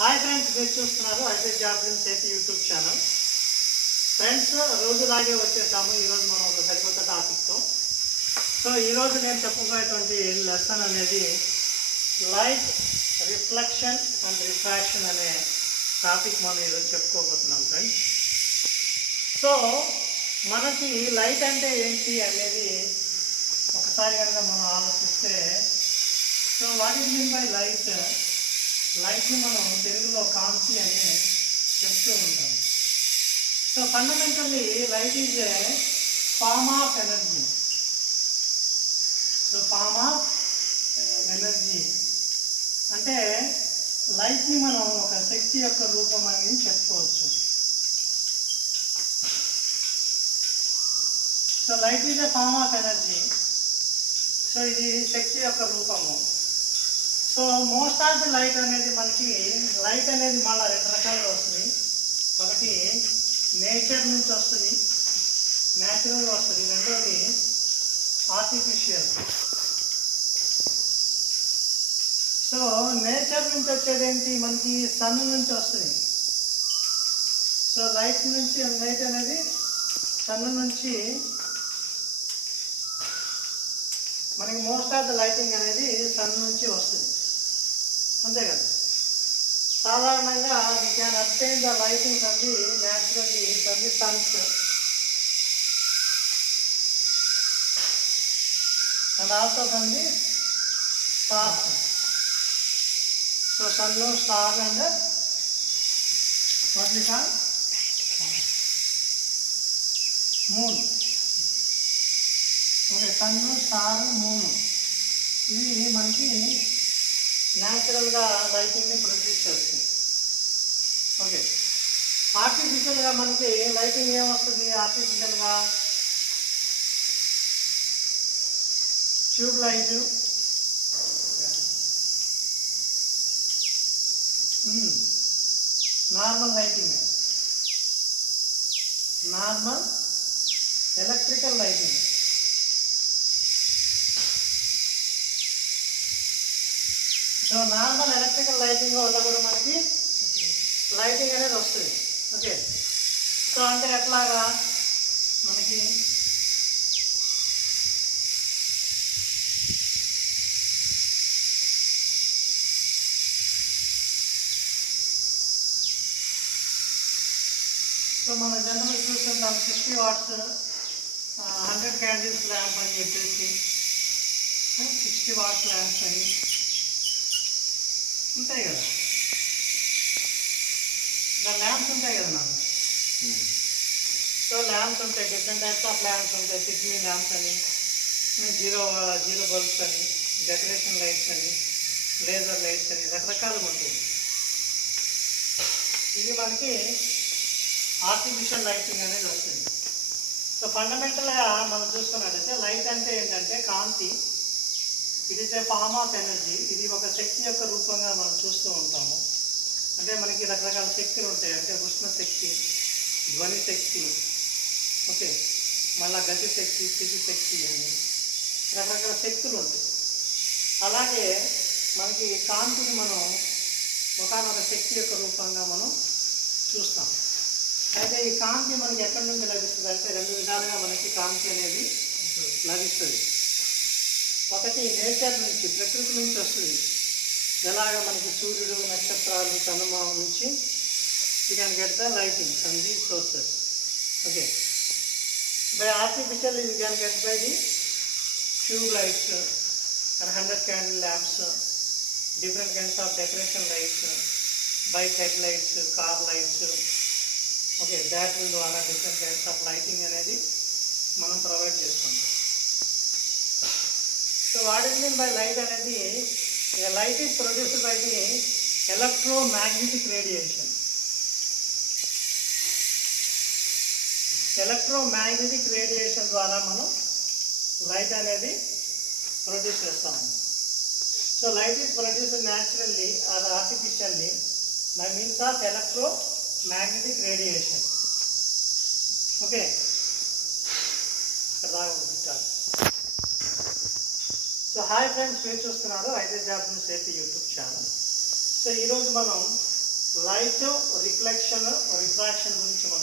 Hi friends, మీరు చూస్తున్నారు అయితే జాబ్ డ్రీమ్స్ అయితే యూట్యూబ్ ఛానల్. ఫ్రెండ్స్, రోజులాగే వచ్చేసాము. ఈరోజు మనం ఒక సరికొత్త టాపిక్తో. సో ఈరోజు నేను చెప్పబోయేటువంటి లెసన్ అనేది లైట్ రిఫ్లెక్షన్ అండ్ రిఫ్రాక్షన్ అనే టాపిక్ మనం ఈరోజు చెప్పుకోబోతున్నాం ఫ్రెండ్స్. సో మనకి లైట్ అంటే ఏంటి అనేది ఒకసారి కనుక మనం ఆలోచిస్తే, so what is mean by light? లైట్ని మనం తెలుగులో కాంతి అని చెప్తూ ఉంటాం. So fundamentally light is a form of energy. So form of energy అంటే లైట్ని మనం ఒక శక్తి యొక్క రూపం అని చెప్పుకోవచ్చు. So light is a form of energy. So ఇది శక్తి యొక్క రూపము. So most of the light అనేది మనకి లైట్ అనేది మళ్ళీ రెండు రకాలుగా వస్తుంది. ఒకటి నేచర్ నుంచి వస్తుంది, న్యాచురల్గా వస్తుంది. రెండోది ఆర్టిఫిషియల్. సో నేచర్ నుంచి వచ్చేది ఏంటి? మనకి సన్ నుంచి వస్తుంది. సో లైట్ అనేది సన్ నుంచి మనకి మోస్ట్ ఆఫ్ ద లైటింగ్ అనేది సన్ నుంచి వస్తుంది, అంతే కదా. సాధారణంగా we can obtain the lighting from the naturally from the suns and also from the stars. So sun, star and what we call moon. Okay, sun, star, moon ఇవి మనకి న్యాచురల్గా లైటింగ్ని ప్రొడ్యూస్ చేస్తుంది. ఓకే, ఆర్టిఫిషియల్గా మనకి లైటింగ్ ఏమొస్తుంది? ఆర్టిఫిషియల్గా tube light, normal lighting, normal electrical lighting. So normal electrical lighting వల్ల కూడా మనకి లైటింగ్ అనేది వస్తుంది. ఓకే, సో అంటే ఎట్లాగా మనకి సో మనం జనరల్గా చూస్తుంటాం 60 వాట్స్ 100 క్యాండిల్స్ ల్యాంప్ అని చెప్పేసి 60 వాట్స్ ల్యాంప్స్ అని ఉంటాయి కదా. ఇలా ల్యాంప్స్ ఉంటాయి కదా నాకు. సో ల్యాంప్స్ ఉంటాయి, డిఫరెంట్ టైప్స్ ఆఫ్ ల్యాంప్స్ ఉంటాయి. సిగ్నీ ల్యాంప్స్ అని, జీరో బల్బ్స్ అని, డెకరేషన్ లైట్స్ అని, లేజర్ లైట్స్ అని రకరకాలుగా ఉంటుంది. ఇది మనకి ఆర్టిఫిషియల్ లైటింగ్ అనేది వస్తుంది. సో ఫండమెంటల్గా మనం చూసుకున్నట్టయితే లైట్ అంటే ఏంటంటే కాంతి. It is a form of energy. ఇది ఒక శక్తి యొక్క రూపంగా మనం చూస్తూ ఉంటాము. అంటే మనకి రకరకాల శక్తులు ఉంటాయి. అంటే ఉష్ణ శక్తి, ధ్వని శక్తి, ఓకే, మళ్ళీ గతి శక్తి, స్థితి శక్తి అని రకరకాల శక్తులు ఉంటాయి. అలాగే మనకి కాంతిని మనం ఒకనొక శక్తి యొక్క రూపంగా మనం చూస్తాం. అయితే ఈ కాంతి మనకి ఎక్కడి నుంచి లభిస్తుంది అంటే రెండు విధాలుగా మనకి కాంతి అనేది లభిస్తుంది. ఒకటి నేచర్ నుంచి, ప్రకృతి నుంచి వస్తుంది. ఎలాగ మనకి సూర్యుడు, నక్షత్రాలు, చందమామ నుంచి you can get the lighting from the sources. Okay, by artificial you can get by the tube lights and 100 candle lamps, different kinds of decoration lights, bike head lights, car lights, okay, battery ద్వారా different kinds of lighting అనేది మనం provide చేసుకుంటాం. So what is mean by light అనేది, light is produced by the electromagnetic radiation. Electromagnetic radiation ద్వారా మనం light అనేది produce చేస్తాము. So light is produced naturally or artificially by means of electromagnetic radiation. Okay, so hi friends, మీరు చూస్తున్నారు అయితే job dreams అయితే YouTube channel. So ఈరోజు మనం లైట్ రిఫ్లెక్షన్ రిఫ్రాక్షన్ గురించి మనం